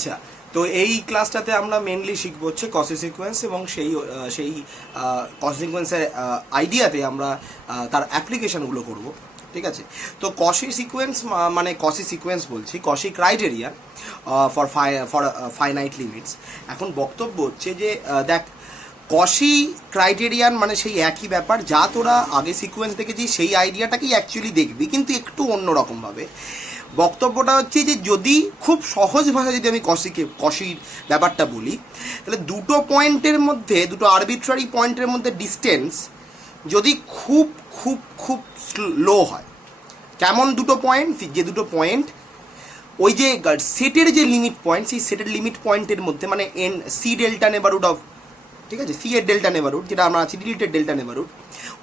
আচ্ছা, তো এই ক্লাসটাতে আমরা মেনলি শিখবো হচ্ছে কসি সিকোয়েন্স এবং সেই কসি সিকোয়েন্সের আইডিয়াতে আমরা তার অ্যাপ্লিকেশনগুলো করব। ঠিক আছে, তো কসি সিকোয়েন্স মানে কসি সিকোয়েন্স বলছি, কসি ক্রাইটেরিয়া ফর ফাইনাইট লিমিটস। এখন বক্তব্য হচ্ছে যে দেখ, কসি ক্রাইটেরিয়ান মানে সেই একই ব্যাপার, যা তোরা আগে সিকোয়েন্স দেখেছি সেই আইডিয়াটাকেই অ্যাকচুয়ালি দেখবি, কিন্তু একটু অন্যরকমভাবে। বক্তব্যটা হচ্ছে যে যদি খুব সহজ ভাষায় যদি আমি কসির ব্যাপারটা বলি, তাহলে দুটো পয়েন্টের মধ্যে, দুটো আরবিট্রারি পয়েন্টের মধ্যে ডিস্টেন্স যদি খুব খুব খুব লো হয়। কেমন দুটো পয়েন্ট? যে দুটো পয়েন্ট ওই যে সেটের যে লিমিট পয়েন্ট, সেই সেটের লিমিট পয়েন্টের মধ্যে, মানে N c delta neighbourhood of, ঠিক আছে, সি এর ডেল্টা নেবারহুড যেটা আমরা আছি ডিলিটেড ডেল্টা নেবারহুড,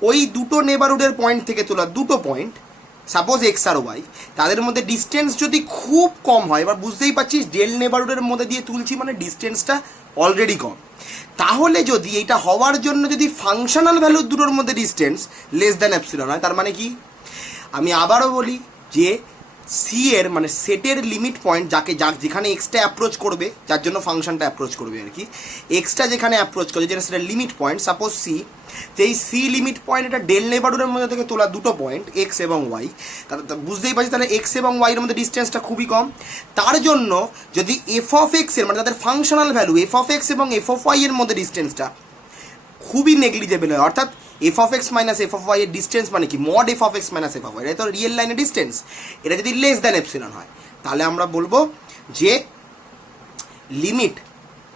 ওই দুটো নেবারহুডের পয়েন্ট থেকে তোলা দুটো পয়েন্ট, সাপোজ এক্স আর ওয়াই, তাদের মধ্যে ডিস্টেন্স যদি খুব কম হয়, এবার বুঝতেই পারছিস ডেল নেবারহুডের মধ্যে দিয়ে তুলছি মানে ডিস্টেন্সটা অলরেডি কম। তাহলে যদি এইটা হওয়ার জন্য যদি ফাংশনাল ভ্যালু দুটোর মধ্যে ডিস্টেন্স লেস দ্যান এপসিলন হয়, তার মানে কি? আমি আবারও বলি যে সি এর মানে সেটের লিমিট পয়েন্ট যেখানে এক্সটা অ্যাপ্রোচ করবে, যার জন্য ফাংশনটা অ্যাপ্রোচ করবে আর কি, এক্সটা যেখানে অ্যাপ্রোচ করবে যেটা সেটা লিমিট পয়েন্ট, সাপোজ সি, এই সি লিমিট পয়েন্ট এটা ডেল নেবারহুডের মধ্যে থেকে তোলা দুটো পয়েন্ট এক্স এবং ওয়াই, বুঝতেই পারছি তাহলে এক্স এবং ওয়াইয়ের মধ্যে ডিস্টেন্সটা খুবই কম। তার জন্য যদি এফ অফ এক্স এর মানে তাদের functional value f of x এবং এফ অফ ওয়াই এর মধ্যে ডিস্টেন্সটা খুবই নেগলিজেবল হয়, অর্থাৎ f of x minus F of y এর ডিস্টেন্স মানে কি mod f of x minus F of y, এটা তো রিয়েল লাইনের ডিস্টেন্স, এটা যদি লেস দ্যান এপসিলন হয়, তাহলে আমরা বলবো যে limit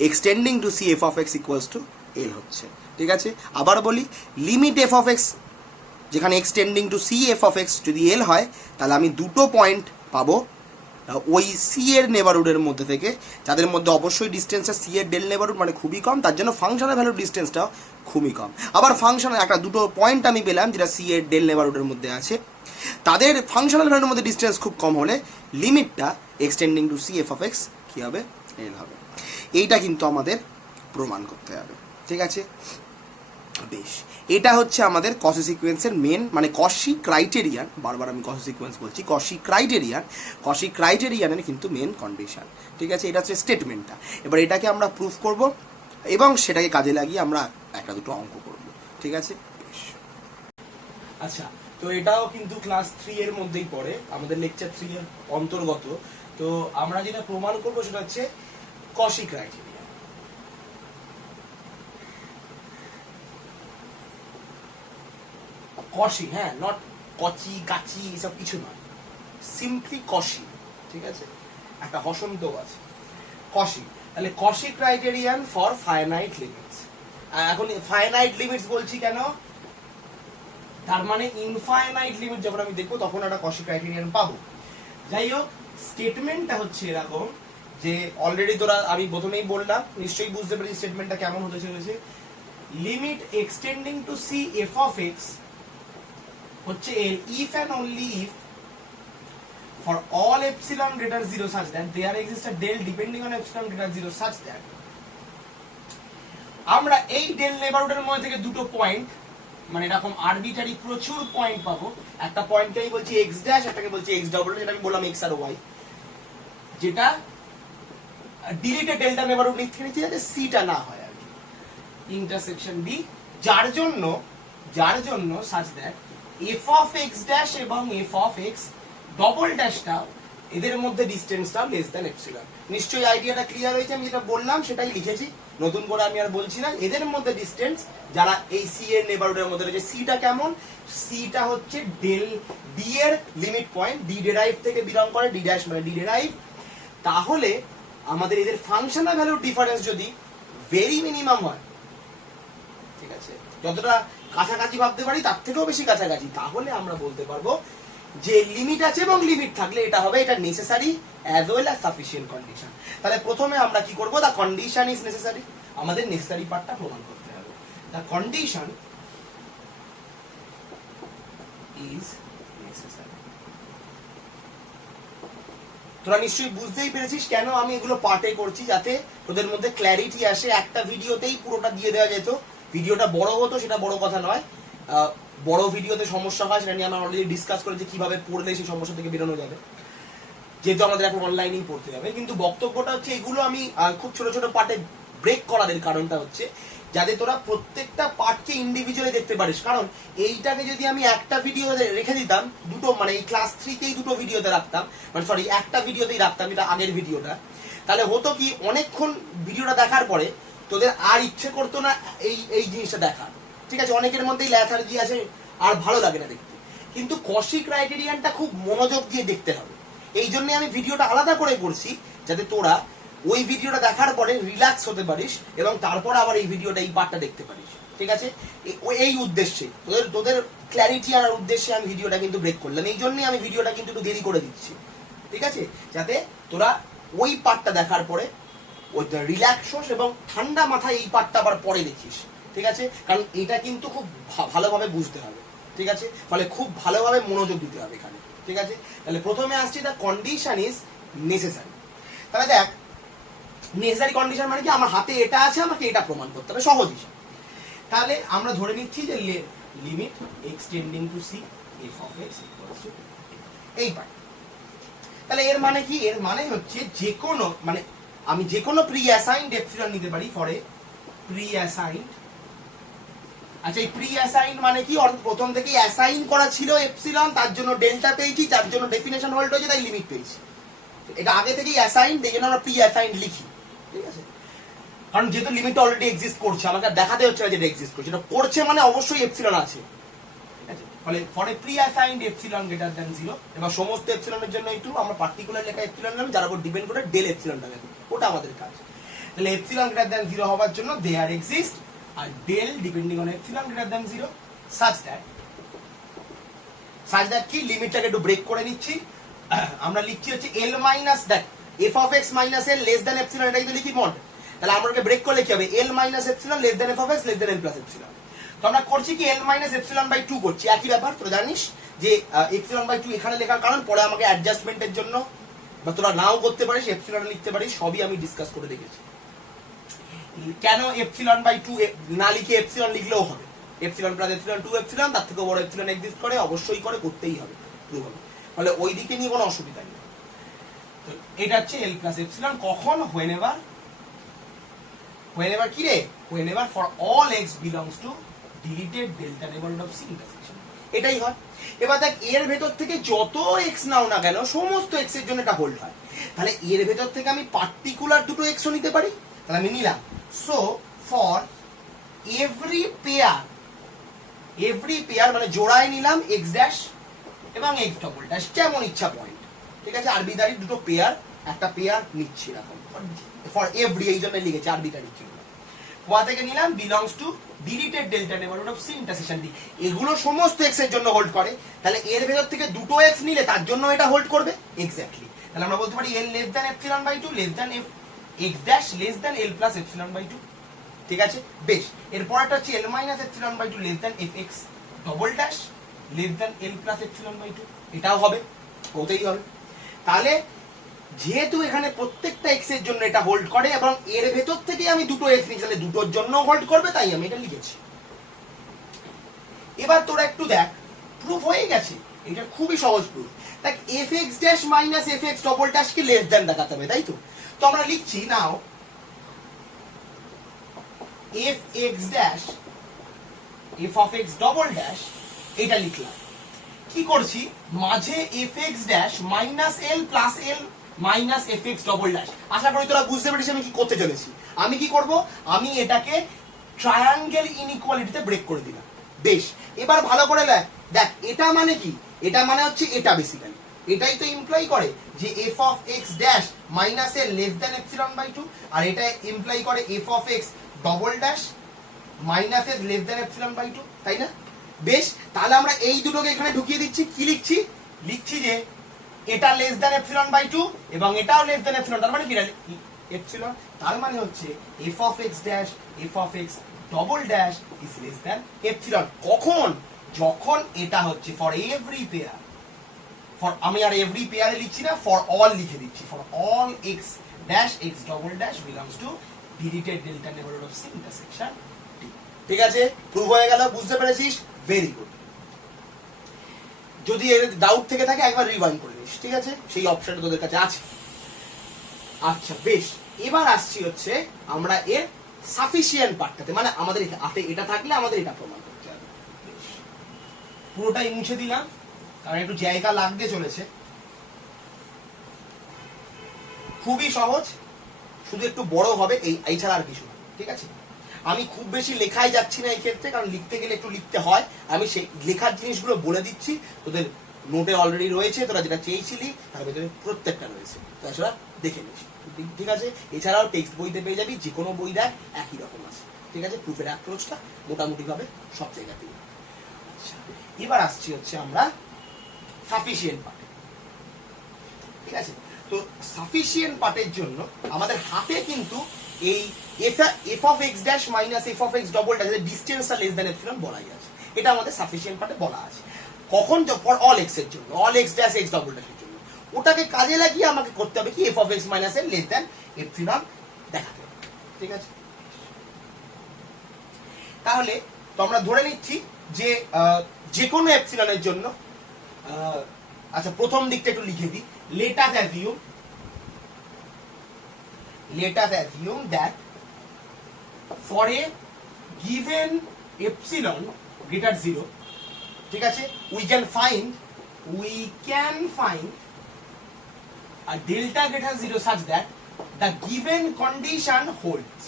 extending to C F of x equals to L হচ্ছে। ঠিক আছে, আবার বলি, লিমিট এফ অফ এক্স যেখানে extending to C F of X যদি এল হয়, তাহলে আমি দুটো পয়েন্ট পাবো ওই সি এর নেবারহুডের মধ্যে থেকে, যাদের মধ্যে অবশ্যই ডিস্টেন্সটা সি এর ডেল নেবারহুড মানে খুবই কম, তার জন্য ফাংশনাল ভ্যালুর ডিস্টেন্সটাও খুবই কম। আবার ফাংশনাল একটা দুটো পয়েন্ট আমি পেলাম যেটা সি এর ডেল নেবারহুডের মধ্যে আছে, তাদের ফাংশনাল ভ্যালুর মধ্যে ডিস্টেন্স খুব কম হলে লিমিটটা extending to C F of X কী হবে? এল হবে। এইটা কিন্তু আমাদের প্রমাণ করতে হবে। ঠিক আছে, বেশ, এটা হচ্ছে আমাদের কসি সিকোয়েন্সের মেন মানে কসি ক্রাইটেরিয়ান, বারবার আমি কসি সিকোয়েন্স বলছি, কসি ক্রাইটেরিয়ানের কিন্তু মেন কন্ডিশন। ঠিক আছে, এটা হচ্ছে স্টেটমেন্টটা। এবার এটাকে আমরা প্রুফ করব এবং সেটাকে কাজে লাগিয়ে আমরা একটা দুটো অঙ্ক করব। ঠিক আছে, বেশ। আচ্ছা, তো এটাও কিন্তু ক্লাস 3 এর মধ্যেই পড়ে, আমাদের লেকচার 3 এর অন্তর্গত। তো আমরা যেটা প্রমাণ করব সেটা হচ্ছে কসি ক্রাইটেরিয়া। কসি, হ্যাঁ, নট কচি গাচি এসব কিছু নয়, সিম্পলি কসি। ঠিক আছে, একটা হসন্ত আছে কসি। তাহলে কসি ক্রাইটেরিয়ান ফর ফাইনাইট লিমিটস। এখন ফাইনাইট লিমিটস বলছি কেন? তার মানে ইনফাইনাইট লিমিট যখন আমি দেখবো তখন একটা কসি ক্রাইটেরিয়ান পাবো। যাই হোক, স্টেটমেন্টটা হচ্ছে এরকম যে অলরেডি তোরা আমি প্রথমেই বললাম, নিশ্চয়ই বুঝতে পেরেছি স্টেটমেন্টটা কেমন হতে চলেছে। Limit extending to C F of X হচ্ছে L if and only if for all epsilon greater 0 such that there exists a del depending on epsilon greater 0 such that আমরা এই ডেল নেবারহুডের মধ্যে থেকে দুটো পয়েন্ট মানে এরকম আরবিটারি প্রচুর point পাবো। একটা পয়েন্টকেই বলছি এক্স ড্যাশ, একটাকে বলছি এক্স ডবল, যেটা আমি বললাম এক্স আর ওয়াই, যেটা ডিলিটেড ডেল্টা নেবারহুড লিখতে নিচ্ছি যাতে সিটা না হয় আর কি, ইন্টারসেকশন ডি, যার জন্য such that F of X dash এবং এফ অফ এক্স ডবল ড্যাশটা এদের মধ্যে ডিস্টেন্সটা লেস দ্যান এপসিলন। নিশ্চয়ই আইডিয়াটা ক্লিয়ার হয়েছে, আমি যেটা বললাম সেটাই লিখেছি, নতুন করে আমি আর বলছি না। এদের মধ্যে ডিস্টেন্স যারা এই সি এর নেবারহুডের মধ্যে রয়েছে, সিটা কেমন? সিটা হচ্ছে ডেল ডি এর লিমিট পয়েন্ট, ডি ডেরাইভ থেকে বিলং করে, ডি ড্যাশ মানে ডি ডেরাইভ। তাহলে আমাদের এদের ফাংশনাল ভ্যালুর ডিফারেন্স যদি ভেরি মিনিমাম হয়, ঠিক আছে, যতটা কাছাকাছি ভাবতে পারি তার থেকেও বেশি কাছাকাছি, তাহলে আমরা বলতে পারবো যে লিমিট আছে এবং লিমিট থাকলে এটা হবে, এটা necessary as well as sufficient condition. তাহলে প্রথমে আমরা কি করব? দা কন্ডিশন ইজ নেসেসারি, আমাদের নেসেসারি পার্টটা প্রমাণ করতে হবে। দা কন্ডিশন ইজ নেসেসারি। তোরা নিশ্চয়ই বুঝতেই পেরেছিস কেন আমি এগুলো পার্টে করছি, যাতে তোদের মধ্যে ক্ল্যারিটি আসে। একটা ভিডিওতেই পুরোটা দিয়ে দেওয়া যেত, ভিডিওটা বড় হতো সেটা বড় কথা নয়, বড় ভিডিওতে সমস্যা হয় সেটা নিয়ে আমরা অলরেডি ডিসকাস করেছি কিভাবে পড়লে সেই সমস্যা থেকে বেরোনো যাবে। যেহেতু আমাদের এখন অনলাইনেই পড়তে হবে। কিন্তু বক্তব্যটা হচ্ছে এগুলো আমি খুব ছোট ছোট পার্টে ব্রেক করার কারণটা হচ্ছে যাতে তোরা প্রত্যেকটা পার্টকে ইন্ডিভিজুয়ালি দেখতে পারিস। কারণ এইটাকে যদি আমি একটা ভিডিও রেখে দিতাম, দুটো মানে এই ক্লাস 3তেই দুটো ভিডিওতে রাখতাম, মানে সরি একটা ভিডিওতেই রাখতাম, এটা আগের ভিডিওটা, তাহলে হতো কি অনেকক্ষণ ভিডিওটা দেখার পরে তোদের আর ইচ্ছে করতো না এই জিনিসটা দেখার। ঠিক আছে, অনেকের মধ্যেই ল্যাথার্জি আছে, আর ভালো লাগে না দেখতে। কিন্তু কশি ক্রাইটেরিয়ানটা খুব মনোযোগ দিয়ে দেখতে হবে। এই জন্য আমি ভিডিওটা আলাদা করে করছি, যাতে তোরা ওই ভিডিওটা দেখার পরে রিল্যাক্স হতে পারিস এবং তারপর আবার এই ভিডিওটা এই পার্টটা দেখতে পারিস। ঠিক আছে, এই উদ্দেশ্যে তোদের ক্ল্যারিটি আনার উদ্দেশ্যে আমি ভিডিওটা কিন্তু ব্রেক করলাম। এই জন্যই আমি ভিডিওটা কিন্তু একটু দেরি করে দিচ্ছি। ঠিক আছে, যাতে তোরা ওই পার্টটা দেখার পরে ওই রিল্যাক্স হোস এবং ঠান্ডা মাথায় এই পার্টটা আবার পরে দেখিস। ঠিক আছে, কারণ এটা কিন্তু খুব ভালোভাবে বুঝতে হবে। ঠিক আছে, ফলে খুব ভালোভাবে মনোযোগ দিতে হবে এখানে। ঠিক আছে, তাহলে প্রথমে আসছি দ্য কন্ডিশন ইজ নেসেসারি। তাহলে দেখ, নেসেসারি কন্ডিশন মানে কি, আমার হাতে এটা আছে, আমাকে এটা প্রমাণ করতে হবে, সহজ হিসাব। তাহলে আমরা ধরে নিচ্ছি যে limit extending to C F of x equals to এই পার্ট। তাহলে এর মানে কি, এর মানে হচ্ছে যে কোনো, মানে আমি যে কোনো প্রি অ্যাসাইনড এপসিলন নিতে পারি ফর এ প্রি অ্যাসাইনড। আচ্ছা, এই প্রি অ্যাসাইন মানে কি, অর্থাৎ প্রথম থেকেই অ্যাসাইন করা ছিল এপসিলন, তার জন্য ডেল্টা পেয়েছি, তার জন্য ডেফিনেশন হোল্ড হয়েছে, তাই লিমিট পেয়েছি। এটা আগে থেকেই অ্যাসাইন, এই জন্য আমরা প্রি অ্যাসাইন লিখি। ঠিক আছে, কারণ যেহেতু লিমিট অলরেডি এক্সিস্ট করছে, আমাকে দেখাতে হচ্ছে না যেটা এক্সিস্ট করছে, এটা করছে মানে অবশ্যই এপসিলন আছে। ঠিক আছে, ফলে for a pre assigned epsilon greater than 0, এবার সমস্ত এপসিলনের জন্য একটু আমরা পার্টিকুলার লেখা এপসিলন নেব, যার উপর ডিপেন্ড করে ডেল এপসিলনটা নেব, ওটা আমাদের কাজ। তাহলে এপসিলন গ্রেটার দ্যান 0 হওয়ার জন্য দেয়ার এক্সিস্ট আর del depending on epsilon greater than 0 such that কি, লিমিটটাকে একটু ব্রেক করে নিচ্ছি। আমরা লিখছি হচ্ছে l মাইনাস, দেখ f of x minus l less than epsilon, এটাই তো লিখি মড। তাহলে আমাকে ব্রেক করলে কি হবে, l minus epsilon less than f of x less than l plus epsilon। তো আমরা করছি কি, l minus epsilon by 2 করছি, একই ব্যাপার। তোরা জানিস যে epsilon by 2 এখানে লেখার কারণ পরে আমাকে অ্যাডজাস্টমেন্টের জন্য, বা তোরা নাও করতে পারিস, epsilon লিখতে পারিস, সবই আমি ডিসকাস করে দেখেছি। কেন epsilon by 2 না লিখে epsilon লিখলেও হবে, epsilon plus epsilon 2 epsilon, তার থেকে বড় epsilon এক্সিস্ট করে, অবশ্যই করে, করতেই হবে, প্রুভ হবে। ফলে ওই দিকে নিয়ে কোনো অসুবিধা নেই। তো এটা হচ্ছে l plus epsilon, কখন, whenever কি রে, whenever for all x belongs to deleted delta neighborhood of C intersection, এটাই হয়। এবার দেখ, এর ভেতর থেকে যত x নাও না কেন, সমস্ত x এর জন্য এটা হোল্ড হয়। তাহলে এর ভেতর থেকে আমি পার্টিকুলার দুটো x ও নিতে পারি, তাহলে আমি নিলাম। সো ফর এভরি পেয়ার মানে জোড়ায় নিলাম x ড্যাশ এবং x ডবল ড্যাশ, যেমন ইচ্ছা পয়েন্ট। ঠিক আছে, আরবিটারি দুটো পেয়ার, একটা পেয়ার নিচ্ছি এরকম ফর এভরি, এই জন্য লিখেছি আরবিটারি ছিল। কোয়া থেকে নিলাম, belongs to deleted delta neighbourhood of C intersection D, এগুলো সমস্ত x এর জন্য হোল্ড করে। তাহলে এর ভেতর থেকে দুটো x নিলে তার জন্য এটা হোল্ড করবে, এক্স্যাক্টলি। তাহলে আমরা বলতে পারি l less than epsilon by 2 less than x dash less than l plus epsilon by 2। ঠিক আছে, বেশ। এরপরটা হচ্ছে l minus epsilon by 2 less than fx double dash less than l plus epsilon by 2, এটাও হবে, হতেই হবে। তাহলে যেহেতু এখানে প্রত্যেকটা x এর জন্য এটা হোল্ড করে এবং এর ভেতর থেকে আমি দুটো x নিই, তাহলে দুটোর জন্য হোল্ড করবে, তাই আমি এটা লিখেছি। এবার তোরা একটু দেখ, প্রুফ হয়ে গেছে, এটা খুবই সহজ প্রুফ। দেখ, fx dash minus fx double dash কে লেস দ্যান দেখাতে হবে, তাই তো? তো আমরা লিখছি now fx dash f of x double dash, এটা লিখলাম। কি করছি, মাঝে fx dash minus l plus l minus fx double dash. আশা করি তোরা বুঝতে পেরেছিস আমি কি করতে চলেছি। আমি কি করব, আমি এটাকে ট্রায়াঙ্গেল ইনইকুয়ালিটিতে ব্রেক করে দিলাম। বেশ, এবার ভালো করে দেখ, এটা মানে কি, এটা মানে হচ্ছে এটা, বেসিক্যালি এটাই তো ইমপ্লাই করে যে f of x dash minus l less than epsilon by 2, আর এটা ইমপ্লাই করে f of x double dash minus l less than epsilon by 2, তাই না? বেশ, তাহলে আমরা এই দুটোকে এখানে ঢুকিয়ে দিচ্ছি। কি লিখছি যে এটা লেস দ্যান এপসিলন বাই 2 এবং এটাও লেস দ্যান এপসিলন, তার মানে কি এপসিলন, তার মানে হচ্ছে f of x dash f of x double dash is less than epsilon. কখন, যখন এটা হচ্ছে ফর এভরি পেয়ার, ফর, আমি আর এভরি পেয়ারে লিখছি না, ফর অল লিখে দিচ্ছি, for all x dash x double dash belongs to deleted delta neighbourhood of C intersection D. ঠিক আছে, প্রুভ হয়ে গেল, বুঝতে পেরেছিস? Very good. যদি এর ডাউট থেকে থাকে একবার রিভাইন্ড করে নিস, ঠিক আছে? সেই অপশনটা তোদের কাছে আছে। আচ্ছা বেশ, এবার আসছি হচ্ছে আমরা এর সাফিসিয়েন্ট পার্টটাতে, মানে আমাদের হাতে এটা থাকলে আমাদের এটা প্রমাণ করতে হবে। পুরোটাই মুছে দিলাম কারণ একটু জায়গা লাগতে চলেছে। খুবই সহজ, শুধু একটু বড় হবে এই ছাড়া আর কিছু না, ঠিক আছে? আমি খুব বেশি লেখাই যাচ্ছি না এই ক্ষেত্রে, কারণ লিখতে গেলে একটু লিখতে হয়। আমি সেই লেখার জিনিসগুলো বলে দিচ্ছি, তোদের নোটে অলরেডি রয়েছে, তোরা যেটা চেয়েছিলি তার ভেতরে প্রত্যেকটা রয়েছে, তাছাড়া দেখে নিস, ঠিক আছে? এছাড়াও টেক্সট বইতে পেয়ে যাবি, যে কোনো বই দেখ একই রকম আছে, ঠিক আছে? প্রুফের অ্যাপ্রোচটা মোটামুটি ভাবে সব জায়গাতেই। আচ্ছা, এবার আসছি হচ্ছে আমরা সাফিসিয়েন্ট পার্টে, ঠিক আছে? তো সাফিসিয়েন্ট পার্টের জন্য আমাদের হাতে কিন্তু এই F of X dash minus F of X double dash ডিস্টেন্সটা লেস দ্যান এপসিলন বলাই আছে, এটা আমাদের সাফিসিয়েন্ট পার্টে বলা আছে। কখন? ফর অল এক্স এর জন্য, all x dash x double ড্যাশের জন্য। ওটাকে কাজে লাগিয়ে আমাকে করতে হবে কি, এফ অফ এক্স মাইনাস এর লেস দ্যান এপসিলন দেখাতে হবে, ঠিক আছে? তাহলে তো আমরা ধরে নিচ্ছি যে যে কোনো এপসিলনের জন্য, আচ্ছা প্রথম দিকটা একটু লিখে দিই। let us assume that for a given epsilon greater 0, ঠিক আছে, we can find a delta greater 0 such that the given condition holds.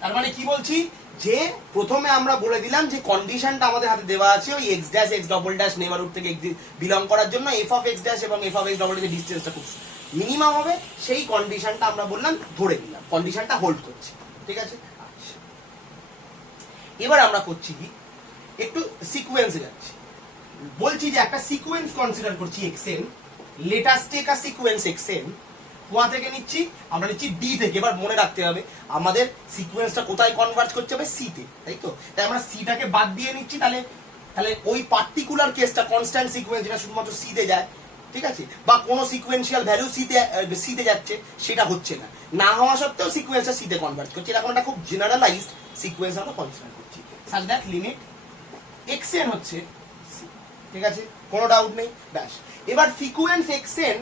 তার মানে কি বলছি, যে প্রথমে আমরা বলে দিলাম যে কন্ডিশনটা আমাদের হাতে দেওয়া আছে ওই x dash x double dash neighbourhood থেকে বিলং করার জন্য এফ অফ এক্স ড্যাশ এবং এফ অফ এক্স ডবল ড্যাশের ডিসটেন্সটা খুব মিনিমাম হবে, সেই কন্ডিশনটা আমরা বললাম ধরে নিলাম, কন্ডিশনটা হোল্ড করছে, ঠিক আছে? আচ্ছা, এবার আমরা করছি কি, একটু সিকোয়েন্সে যাচ্ছি, বলছি যে একটা সিকোয়েন্স কনসিডার করছি x n, let us take a sequence x n. কোথা থেকে নিচ্ছি? আমরা নিচ্ছি ডি থেকে। এবার মনে রাখতে হবে আমাদের সিকোয়েন্সটা কোথায় কনভার্জ করতে হবে, সি তে, তাই তো? তাই আমরা সিটাকে বাদ দিয়ে নিচ্ছি, তাহলে ওই পার্টিকুলার কেসটা কনস্ট্যান্ট সিকোয়েন্স যেটা শুধুমাত্র সি তে যায়, ঠিক আছে, বা কোনো সিকোয়েন্সিয়াল ভ্যালু সি তে যাচ্ছে, সেটা হচ্ছে না, না হওয়া সত্ত্বেও সিকোয়েন্সটা সি তে কনভার্জ করছে, এরকম একটা খুব জেনারেলাইজড সিকোয়েন্স আমরা কনসিডার করছি, সাচ দ্যাট লিমিট এক্সএন হচ্ছে সি, ঠিক আছে? কোনো ডাউট নেই, ব্যাস। এবার সিকোয়েন্স এক্সএন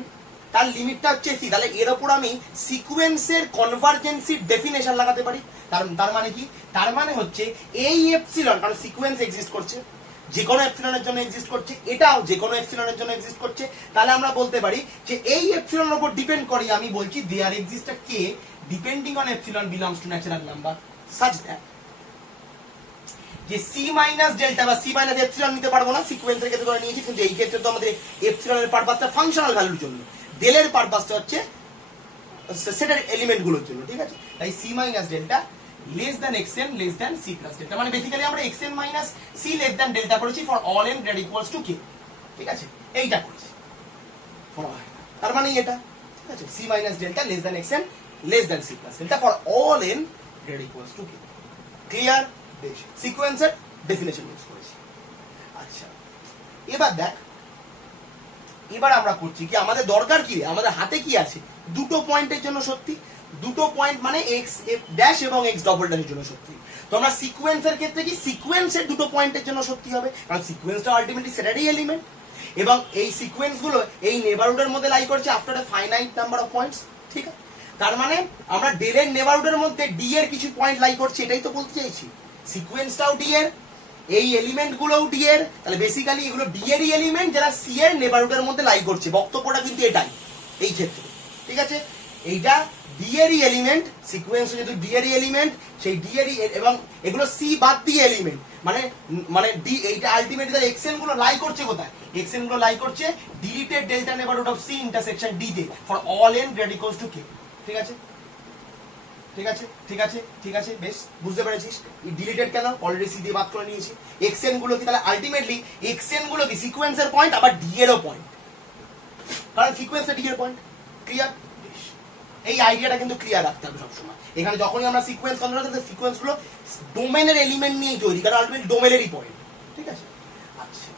তার লিমিটটা হচ্ছে সি, তাহলে এর উপর আমি সিকোয়েন্সের কনভার্জেন্সির ডেফিনেশন লাগাতে পারি। তার মানে কি? তার মানে হচ্ছে এই এপসিলন, কারণ সিকোয়েন্স এক্সিস্ট করছে, যে কোনো এপসিলনের জন্য এক্সিস্ট করছে, এটাও যে কোনো এপসিলনের জন্য এক্সিস্ট করছে, তাহলে আমরা বলতে পারি যে এই এপসিলনের উপর ডিপেন্ড করি আমি বলছি there exist a k depending on epsilon belongs to natural number such that যে সি মাইনাস ডেল্টা বা সি মাইনাস এপসিলন নিতে পারবো না, সিকোয়েন্সের ক্ষেত্রে ধরে নিয়েছি, কিন্তু এই ক্ষেত্রে তো আমাদের এপসিলনের পারপাসটা ফাংশনাল ভ্যালুর জন্য, ডেলের পারপাসটা হচ্ছে সেটার এলিমেন্ট গুলোর জন্য, ঠিক আছে? তাই C minus delta less than XN less than C plus delta, মানে বেসিক্যালি আমরা XN minus C less than delta করেছি for all N greater equals to K, ঠিক আছে? এইটা করেছি, তার মানে এটা, ঠিক আছে? C minus delta less than XN less than C plus delta for all N greater equals to K. Clear? বেশ, সিকোয়েন্সের ডেফিনেশন ইউজ করেছি। আচ্ছা, এবার দেখ, এবার আমরা করছি কি, আমাদের দরকার কি, আমাদের হাতে কি আছে, দুটো পয়েন্টের জন্য সত্যি, দুটো পয়েন্ট মানে এক্স ড্যাশ এবং এক্স ডবল ড্যাশের জন্য সত্যি। তো আমরা সিকোয়েন্সের ক্ষেত্রে কি, সিকোয়েন্সের দুটো পয়েন্টের জন্য সত্যি হবে, কারণ সিকোয়েন্সটা আলটিমেটলি সেটারই এলিমেন্ট, এবং এই সিকোয়েন্স গুলো এই নেবারহুডের মধ্যে লাই করছে after a finite number of points, ঠিক আছে? তার মানে আমরা ডেলের নেবারহুডের মধ্যে ডি এর কিছু পয়েন্ট লাই করছি, এটাই তো বলতে চাইছি। সিকোয়েন্সটাও ডি এর, এই এলিমেন্ট গুলোও ডি এর, তাহলে বেসিক্যালি এগুলো ডি এরই এলিমেন্ট যারা সি এর নেবারহুডের মধ্যে লাই করছে, বক্তব্যটা কিন্তু এটাই এই ক্ষেত্রে, ঠিক আছে? এইটা ডি এরই এলিমেন্ট, সিকোয়েন্স যেহেতু ডি এরই এলিমেন্ট, সেই ডি এরই, এবং এগুলো সি বাদ দিয়ে এলিমেন্ট, মানে ডি, এইটা আলটিমেটলি তার এক্সএন গুলো লাই করছে কোথায়, এক্সএন গুলো লাই করছে deleted delta neighbourhood of C intersection D তে for all N greater equals to K, ঠিক আছে? ঠিক আছে, ঠিক আছে, ঠিক আছে, বেশ, বুঝতে পেরেছিস ডিলিটেড কেন, অলরেডি সি দিয়ে বাদ করে নিয়েছি। এক্সএন গুলো কি, তাহলে আলটিমেটলি এক্সএন গুলো কি সিকোয়েন্সের পয়েন্ট, আবার ডি এরও পয়েন্ট, কারণ সিকোয়েন্সের ডি এর পয়েন্ট। ক্লিয়ার? এই আইডিয়াটা কিন্তু ক্লিয়ার রাখতে হবে সবসময়। এখানে যখনই আমরা সিকোয়েন্স কনসিডার করতে, সিকোয়েন্স গুলো ডোমেনের এলিমেন্ট নিয়েই তৈরি, কারণ আলটিমেটলি ডোমেনেরই পয়েন্ট, ঠিক আছে? আচ্ছা,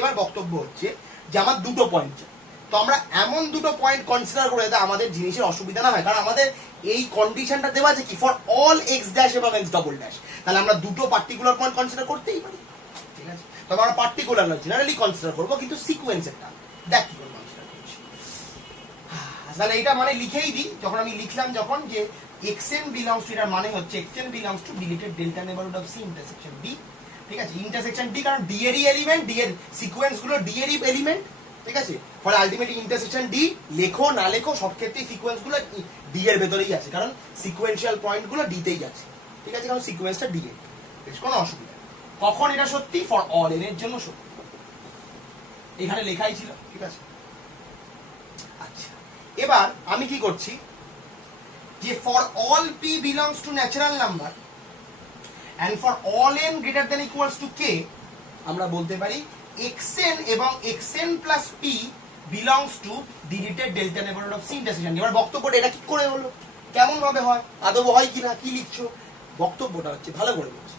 এবার বক্তব্য হচ্ছে যে আমার দুটো পয়েন্ট চাই, তো আমরা এমন দুটো পয়েন্ট কনসিডার করে যাতে আমাদের জিনিসের অসুবিধা না হয়, কারণ আমাদের এই কন্ডিশনটা দেওয়া আছে কি ফর অল এক্স ড্যাশ এবং এক্স ডবল ড্যাশ, তাহলে আমরা দুটো পার্টিকুলার পয়েন্ট কনসিডার করতেই পারি, ঠিক আছে? তবে আমরা পার্টিকুলার না জেনারেলি কনসিডার করবো, কিন্তু সিকোয়েন্সেরটা দেখ কি করে কনসিডার করছি। তাহলে এটা মানে লিখেই দিই, যখন আমি লিখলাম যখন যে xn belongs to, এটার মানে হচ্ছে xn belongs to deleted delta neighborhood of c intersection d, ঠিক আছে? ইন্টারসেকশন ডি, কারণ ডি এরই এলিমেন্ট, ডি এর সিকোয়েন্স গুলো ডি এরই এলিমেন্ট, ঠিক আছে? ফলে আলটিমেটলি ইন্টারসেকশন ডি লেখো না লেখো সব ক্ষেত্রেই সিকোয়েন্স গুলো ডি এর ভেতরেই আছে, কারণ সিকোয়েন্সিয়াল পয়েন্ট গুলো ডি তেই আছে, ঠিক আছে? কারণ সিকোয়েন্সটা ডি এর, বেশ কোনো অসুবিধা নেই। কখন এটা সত্যি? ফর অল এন এর জন্য সত্যি, এখানে লেখাই ছিল, ঠিক আছে? আচ্ছা, এবার আমি কি করছি যে for all p belongs to natural number and for all n greater than equals to k, আমরা বলতে পারি xn এবং xn plus p belongs to deleted delta neighborhood of c intersection। এবার বক্তব্যটা এটা কি করে হলো, কেমন ভাবে হয়, আদৌ হয় কিনা, কি লিখছো? বক্তব্যটা হচ্ছে ভালো করে বলছি,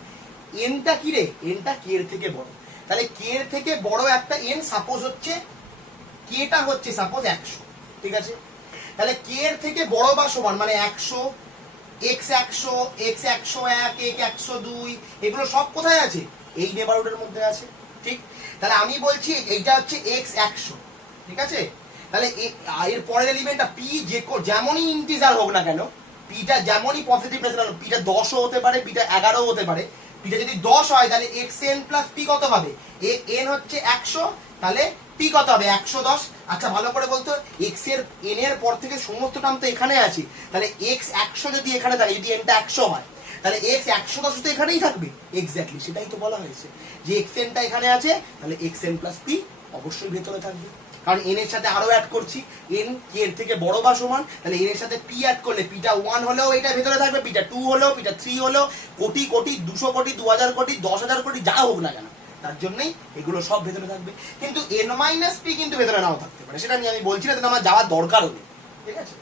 nটা কি রে? nটা k এর থেকে বড়, তাহলে k এর থেকে বড় একটা n সাপোজ হচ্ছে k টা হচ্ছে সাপোজ 100, ঠিক আছে? তাহলে k এর থেকে বড় বা সমান মানে 100, x 100, x 101, x 102, এগুলো সব কোথায় আছে? এই নেবারহুডের মধ্যে আছে, ঠিক? তাহলে আমি বলছি এইটা হচ্ছে x 100, ঠিক আছে? তাহলে এর পরের এলিমেন্টটা p যেমনই ইন্টিজার হোক না কেন, pটা যেমনই পজিটিভ রেশনাল, pটা 10 ও হতে পারে, pটা 11 ও হতে পারে, pটা যদি 10 হয় তাহলে xn plus p কত হবে? n হচ্ছে 100, তাহলে p কত হবে? 110। আচ্ছা ভালো করে বলতো, x এর n এর পর থেকে সমস্ত টার্ম তো এখানে আছে, তাহলে x 100 যদি এখানে থাকে, যদি n টা 100 হয়, তাহলে x 110 তো এখানেই থাকবে, এক্স্যাক্টলি সেটাই তো বলা হয়েছে যে xn টা এখানে আছে, তাহলে xn plus p অবশ্যই ভেতরে থাকবে, কারণ n এর সাথে আরো অ্যাড করছি, n k এর থেকে বড় বা সমান, তাহলে n এর সাথে p অ্যাড করলে pটা 1 হলেও এটা ভেতরে থাকবে, pটা 2 হলেও, pটা 3 হলেও, কোটি কোটি 200 কোটি 2000 কোটি 10000 কোটি যা হোক না কেন, তার জন্যই এগুলো সব ভেতরে থাকবে। কিন্তু n মাইনাস p কিন্তু ভেতরে নাও থাকতে পারে, সেটা নিয়ে আমি বলছি না, আমার যাওয়ার দরকারও নেই, ঠিক আছে?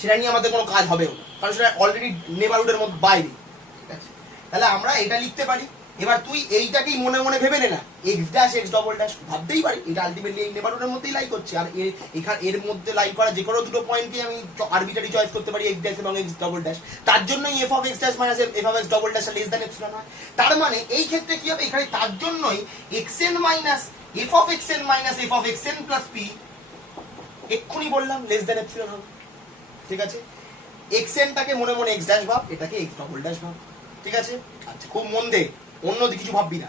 সেটা নিয়ে আমাদের কোনো কাজ হবেও না, কারণ সেটা অলরেডি নেবারহুডের মধ্যে বাইরে, ঠিক আছে? তাহলে আমরা এটা লিখতে পারি। এবার তুই এইটাকেই মনে মনে ভেবে নে না, x dash x double dash ভাবতেই পারি, এটা আলটিমেটলি এই নেবারহুডের মধ্যেই লাই করছে, আর এর মধ্যে লাই করা যে কোনো দুটো পয়েন্টকে আমি আরবিটারি চয়েস করতে পারি, এক্স ড্যাশ এবং এক্স ডবল ড্যাশ, তার জন্যই F of X dash minus F of X double dash less than epsilon হয়। তার মানে এই ক্ষেত্রে কি হবে, এখানে তার জন্যই XN minus F of XN minus F of XN plus P, এক্ষুনি বললাম লেস দ্যান এপসিলন হবে, ঠিক আছে? এক্সএনটাকে মনে মনে এক্স ড্যাশ ভাব, এটাকে এক্স ডবল ড্যাশ ভাব, ঠিক আছে? আচ্ছা খুব মন দে, অন্য কিছু ভাববি না,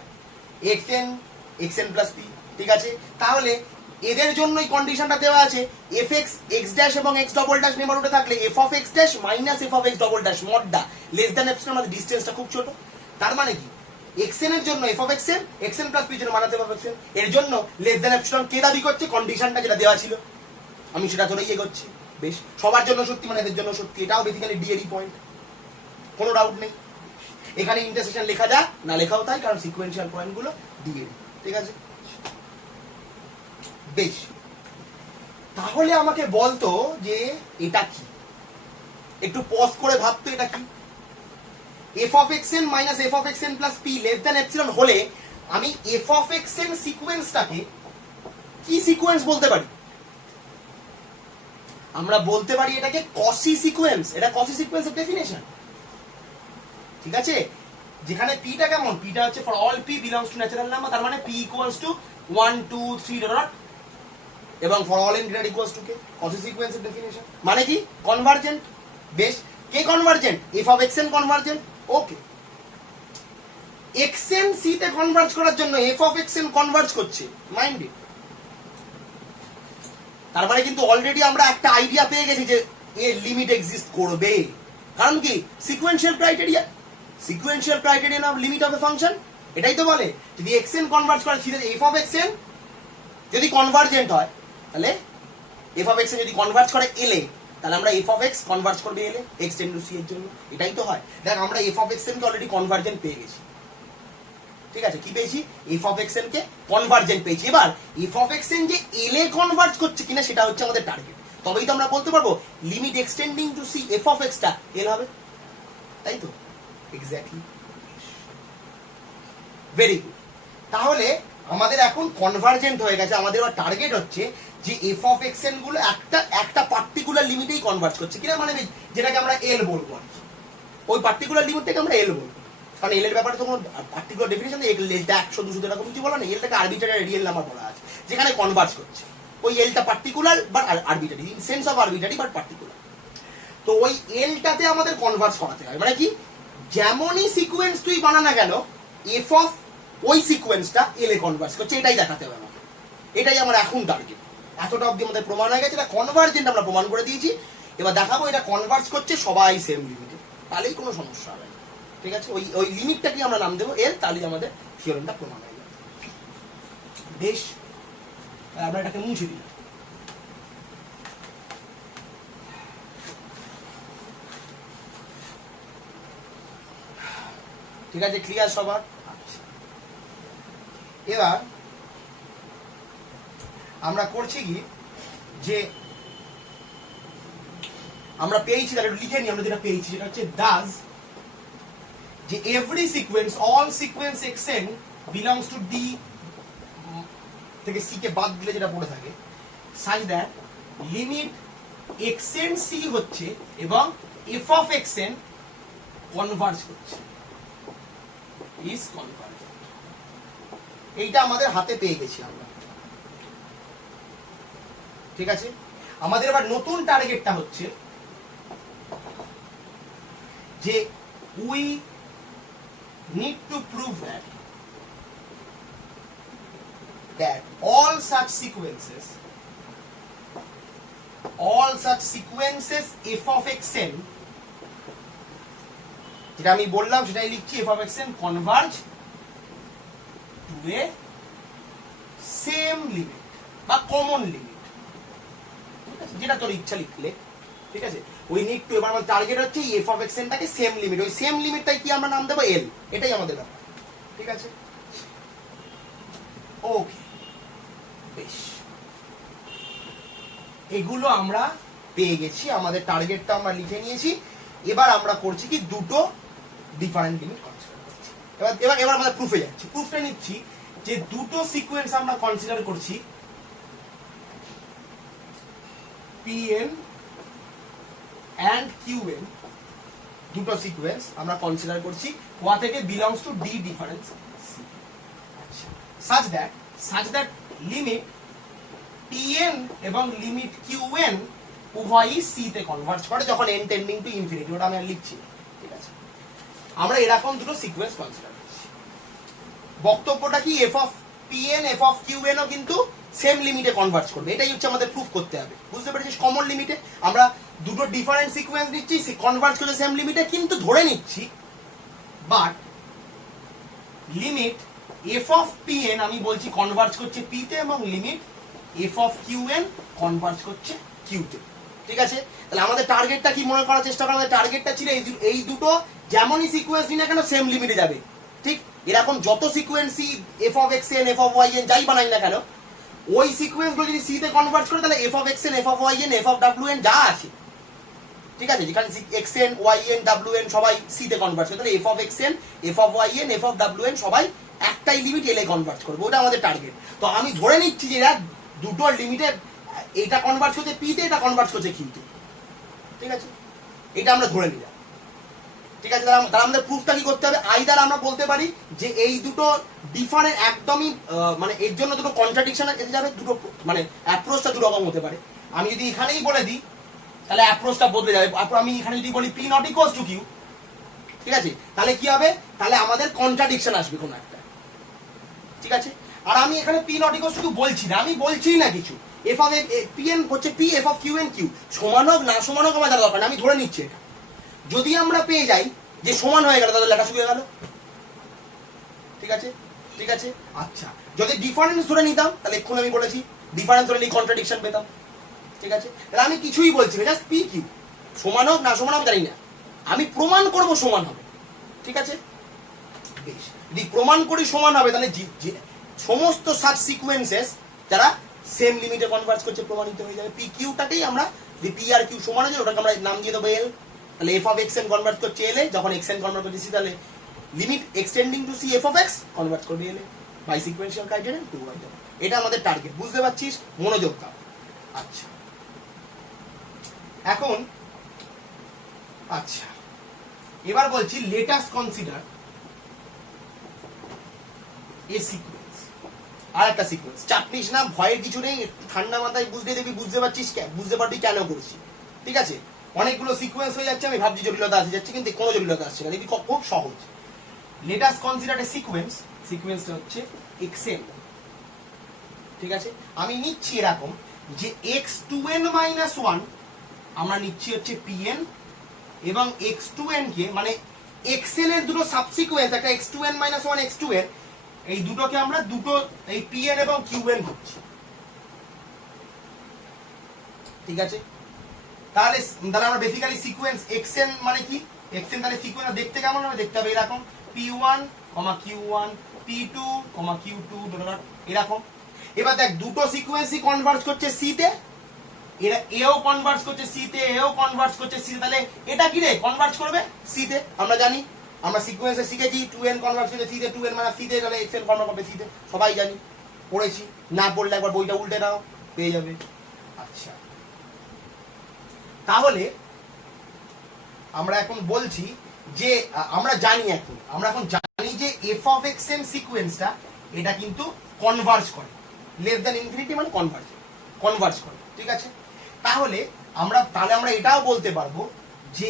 xn xn প্লাস p, ঠিক আছে? তাহলে এদের জন্যই কন্ডিশনটা দেওয়া আছে, fx x ড্যাশ এবং x ডবল ড্যাশ নেবারহুডে থাকলে f of x dash minus f of x double dash মডটা লেস দ্যান এপসিলন, আমাদের ডিসটেন্সটা খুব ছোট, তার মানে কি xn এর জন্য f of xn, xn plus p এর জন্য মাইনাস f অফ xn, এর জন্য লেস দ্যান এপসিলন কে দাবি করছে? কন্ডিশনটা যেটা দেওয়া ছিল, আমি সেটা ধরেই এগোচ্ছি, বেশ সবার জন্য সত্যি মানে এদের জন্য সত্যি, এটাও বেসিক্যালি ডি এরই পয়েন্ট, কোনো ডাউট নেই। এখানে ইন্টারসেকশন লেখা যা না লেখাও তাই, কারণ সিকোয়েন্সিয়াল পয়েন্টগুলো দিয়ে, ঠিক আছে? বেশ, তাহলে আমাকে বলতো যে এটা কি, একটু পজ করে ভাবতো এটা কি। F of XN minus F of XN plus P less than epsilon হলে আমি এফ অফ এক্সএন সিকোয়েন্সটাকে কি সিকোয়েন্স বলতে পারি? আমরা বলতে পারি এটাকে কসি সিকোয়েন্স, এটা কসি সিকোয়েন্সের ডেফিনেশন, ঠিক আছে? যেখানে পিটা কেমন, পিটা হচ্ছে for all P belongs to natural number, তার মানে পি ইকুয়ালস টু 1 2 3 ডট, এবং for all N greater equals to K, Cauchy সিকোয়েন্সের ডেফিনেশন মানে কি? কনভার্জেন্ট। বেশ, কে convergent? F of XN convergent, okay. XN C তে কনভার্জ করার জন্য এফ অফ এক্সএন কনভার্জ করছে, মাইন্ড ইট। তার মানে কিন্তু অলরেডি আমরা একটা আইডিয়া পেয়ে গেছি যে এর লিমিট এক্সিস্ট করবে, কারণ কি? Sequential criteria, sequential criteria of limit of a function, এটাই তো বলে যদি এক্সএন কনভার্জ করে সিধা এফ অফ এক্সএন যদি কনভার্জেন্ট হয়, তাহলে এফ অফ এক্সএন যদি কনভার্জ করে এলে, তাহলে আমরা এফ অফ এক্স কনভার্জ করবে এলে এক্স টেন্ড টু সি এর জন্য, এটাই তো হয়। দেখ আমরা F of XN K already convergent পেয়ে গেছি, ঠিক আছে? কি পেয়েছি? F of XN K convergent পেয়েছি। এবার এফ অফ এক্সএন যে এলে কনভার্জ করছে কিনা সেটা হচ্ছে আমাদের টার্গেট, তবেই তো আমরা বলতে পারবো limit extending to C F of এক্সটা এল হবে, তাই তো? Exactly, very good. তাহলে আমাদের এখন কনভার্জেন্ট হয়ে গেছে, আমাদের এবার টার্গেট হচ্ছে যে এফ অফ এক্স এন গুলো একটা একটা পার্টিকুলার লিমিটেই কনভার্জ করছে কিনা, মানে যেটাকে আমরা এল বলবো আর কি, ওই পার্টিকুলার লিমিটটাকে আমরা এল বলবো। কারণ এল এর ব্যাপারে তো কোনো পার্টিকুলার ডেফিনেশন নেই, এলটা 100 200 এরকম কিছু বলা নেই, এলটাকে আরবিট্রারি রিয়েল নাম্বার বলা আছে যেখানে কনভার্জ করছে। ওই এলটা particular but arbitrary, in sense of arbitrary but particular. তো ওই এলটাতে আমাদের কনভার্জ করাতে হয়, মানে কি যেমনই সিকোয়েন্স তুই বানা না কেন এফ অফ ওই সিকোয়েন্সটা এল এ কনভার্জ করছে, এটাই দেখাতে হবে আমাকে। এটাই আমার এখন টার্গেট। এতটা অবধি আমাদের প্রমাণ হয়ে গেছে, এটা কনভার্জেন্ট আমরা প্রমাণ করে দিয়েছি। এবার দেখাবো এটা কনভার্জ করছে সবাই সেম লিমিটে, তাহলেই কোনো সমস্যা হবে না। ঠিক আছে, ওই ওই লিমিটটাকে আমরা নাম দেবো এল, তাহলেই আমাদের থিওরেমটা প্রমাণ হয়ে যাবে। বেশ, আমরা এটাকে মুছে দিই। ঠিক আছে, ক্লিয়ার সবার? এবার আমরা করছি কি, যে আমরা পেয়েছি, তাহলে লিখে নিই আমরা যেটা পেয়েছি, যেটা হচ্ছে ডাজ, যে every sequence, all sequence XN belongs to D থেকে সি কে বাদ দিলে যেটা পড়ে থাকে, such that limit XN C হচ্ছে এবং এফ অফ এক্সেন কনভার্জ করছে, ইজ কনভার্জ। এইটা আমাদের হাতে পেয়ে গেছি আমরা। ঠিক আছে, আমাদের এবার নতুন টার্গেটটা হচ্ছে যে we need to prove that all such sequences f of xn, যেটা আমি বললাম সেটাই লিখছি, f of xn converge to a same limit বা কমন লিমিট, যেটা তোর ইচ্ছা লিখলে। ঠিক আছে, ওই নিড টু, এবার আমাদের টার্গেট হচ্ছে এফ অফ এক্সেনটাকে সেম লিমিট, ওই সেম লিমিটটাই কি আমরা নাম দেবো এল, এটাই আমাদের ব্যাপার। ঠিক আছে, ওকে, বেশ, এগুলো আমরা পেয়ে গেছি, আমাদের টার্গেটটা আমরা লিখে নিয়েছি। এবার আমরা করছি কি, দুটো ডিফারেন্ট লিমিট কনসিডার করছি। এবার এবার এবার আমরা প্রুফে যাচ্ছি। প্রুফটা নিচ্ছি যে দুটো সিকোয়েন্স আমরা কনসিডার করছি, Pn and Qn, দুটো সিকোয়েন্স আমরা কনসিডার করছি কোয়া থেকে belongs to D difference c, such that limit Tn এবং লিমিট Qn উভয়ই সি তে কনভার্জ করে যখন n টেন্ডিং টু ইনফিনিটি, ওটা আমি আর লিখছি। ঠিক আছে, আমরা এরকম দুটো সিকোয়েন্স কনসিডার করছি। বক্তব্যটা কি, F of Pn F of Qn ও কিন্তু সেম লিমিটে কনভার্জ করবে, এটাই হচ্ছে আমাদের প্রুফ করতে হবে। বুঝতে পেরেছিস? কমন লিমিটে আমরা দুটো ডিফারেন্ট সিকোয়েন্স নিচ্ছি, কনভার্জ করছে সেম লিমিটে, কিন্তু ধরে নিচ্ছি but limit F of Pn আমি বলছি কনভার্জ করছে P তে এবং limit F of Qn converge করছে Q তে। ঠিক আছে, তাহলে আমাদের টার্গেটটা কি মনে করার চেষ্টা করা, আমাদের টার্গেটটা ছিল এই দুটো যেমনই সিকোয়েন্স নিই না কেন সেম লিমিটে যাবে। ঠিক এরকম যত সিকোয়েন্সই F of XN F of YN যাই বানাই না কেন, ওই সিকোয়েন্সগুলো যদি সি তে কনভার্ট করে তাহলে F of XN F of YN F of WN যা আছে, ঠিক আছে, যেখানে এক্সএন ওয়াইএন ডাব্লিউএন সবাই সি তে কনভার্ট করে, তাহলে F of XN F of YN F of WN সবাই একটাই লিমিট এল এ কনভার্ট করবে, ওটা আমাদের টার্গেট। তো আমি ধরে নিচ্ছি যে এরা দুটো লিমিটে, এটা কনভার্ট করছে পি তে, এটা কনভার্ট করছে কিউ তে। ঠিক আছে, এটা আমরা ধরে নিলাম। ঠিক আছে, তাহলে আমাদের প্রুফটা কি করতে হবে, আইদার আমরা বলতে পারি যে এই দুটো ডিফারেন্ট একদমই, মানে এর জন্য দুটো কন্ট্রাডিকশন এসে যাবে, দুটো মানে অ্যাপ্রোচটা দু রকম হতে পারে। আমি যদি এখানেই বলে দিই তাহলে অ্যাপ্রোচটা বদলে যাবে। আমি এখানে যদি বলি p not equals to q, ঠিক আছে, তাহলে কি হবে, তাহলে আমাদের কন্ট্রাডিকশন আসবে কোনো একটা। ঠিক আছে, আর আমি এখানে p not equals to q বলছি না, আমি বলছি না কিছু, এফ অফ পিএন হচ্ছে p, f of q n q, সমান হোক না সমান হোক আমার জানা দরকার না, আমি ধরে নিচ্ছি এটা। যদি আমরা পেয়ে যাই যে সমান হয়ে গেল তাহলে লেখা শুরু হয়ে গেল। ঠিক আছে, ঠিক আছে, আচ্ছা, যদি ডিফারেন্স ধরে নিতাম তাহলে এক্ষুনি আমি বলেছি ডিফারেন্স ধরে নিয়ে কন্ট্রাডিকশন পেতাম। ঠিক আছে, তাহলে আমি কিছুই বলছি না, জাস্ট পি কিউ সমান হোক না সমান হোক জানি না, আমি প্রমাণ করব সমান হবে। ঠিক আছে, বেশ, যদি প্রমাণ করি সমান হবে তাহলে সমস্ত সার্চ সিকোয়েন্সেস যারা সেম লিমিটে কনভার্জ করছে প্রমাণিত হয়ে যাবে। পি কিউটাকেই আমরা যে পি আর কিউ সমান আছে ওটাকে আমরা নাম দিয়ে দেবো এল। তাহলে এফ অফ এক্সএন কনভার্ট করছে এল এ, যখন এক্সএন কনভার্ট করছে সি, তাহলে limit extending to C F of x convert করবে এল এ বাই সিকোয়েন্সিয়াল ক্রাইটেরিয়া টু বাই। এটা আমাদের টার্গেট, বুঝতে পারছিস? মনোযোগ দাও। আচ্ছা এখন আচ্ছা এবার বলছি লেট আস কনসিডার এ সিকোয়েন্স, আর একটা সিকোয়েন্স। চাপনিস না, ভয়ের কিছু নেই, একটু ঠান্ডা মাথায় বুঝতে দিবি, বুঝতে পারছিস, বুঝতে পারবি কেন করছি, ঠিক আছে? অনেকগুলো সিকোয়েন্স হয়ে যাচ্ছে, আমি ভাবছি জটিলতা আসে যাচ্ছে, কিন্তু কোনো জটিলতা আসছে না, দেখবি খুব সহজ। লেট আস কনসিডার এ সিকোয়েন্স, সিকোয়েন্সটা হচ্ছে xn, ঠিক আছে? আমি নিচ্ছি এরকম যে x2n মাইনাস 1 আমরা নিচ্ছি হচ্ছে pn, এবং x2n কে মানে xn এর দুটো সাবসিকোয়েন্স, একটা x2n মাইনাস 1 x2n, এই দুটোকে আমরা দুটো এই pn এবং qn করছি, ঠিক আছে? তাহলে আমরা বেসিক্যালি সিকোয়েন্স xn মানে কি, xn তাহলে সিকোয়েন্স দেখতে কেমন হবে? দেখতে হবে এরকম p1, q1, p2, q2 এরকম। এবার দেখ দুটো সিকোয়েন্সই কনভার্জ করছে c তে, এরা এও কনভার্জ করছে c তে, এও কনভার্জ করছে c তে, তাহলে এটা কি রে কনভার্জ করবে c তে? আমরা জানি, আমরা সিকোয়েন্সে শিখেছি 2n কনভার্জ করছে c তে, 2n মানে c তে, তাহলে xn কনভার্জ করবে c তে, সবাই জানি, পড়েছি। না পড়লে একবার বইটা উল্টে দাও, পেয়ে যাবে। আচ্ছা তাহলে আমরা এখন বলছি যে আমরা জানি এখন জানি যে f of xn সিকোয়েন্সটা এটা কিন্তু কনভার্জ করে, লেস দ্যান ইনফিনিটি মানে কনভার্জ করে, ঠিক আছে? তাহলে আমরা এটাও বলতে পারবো যে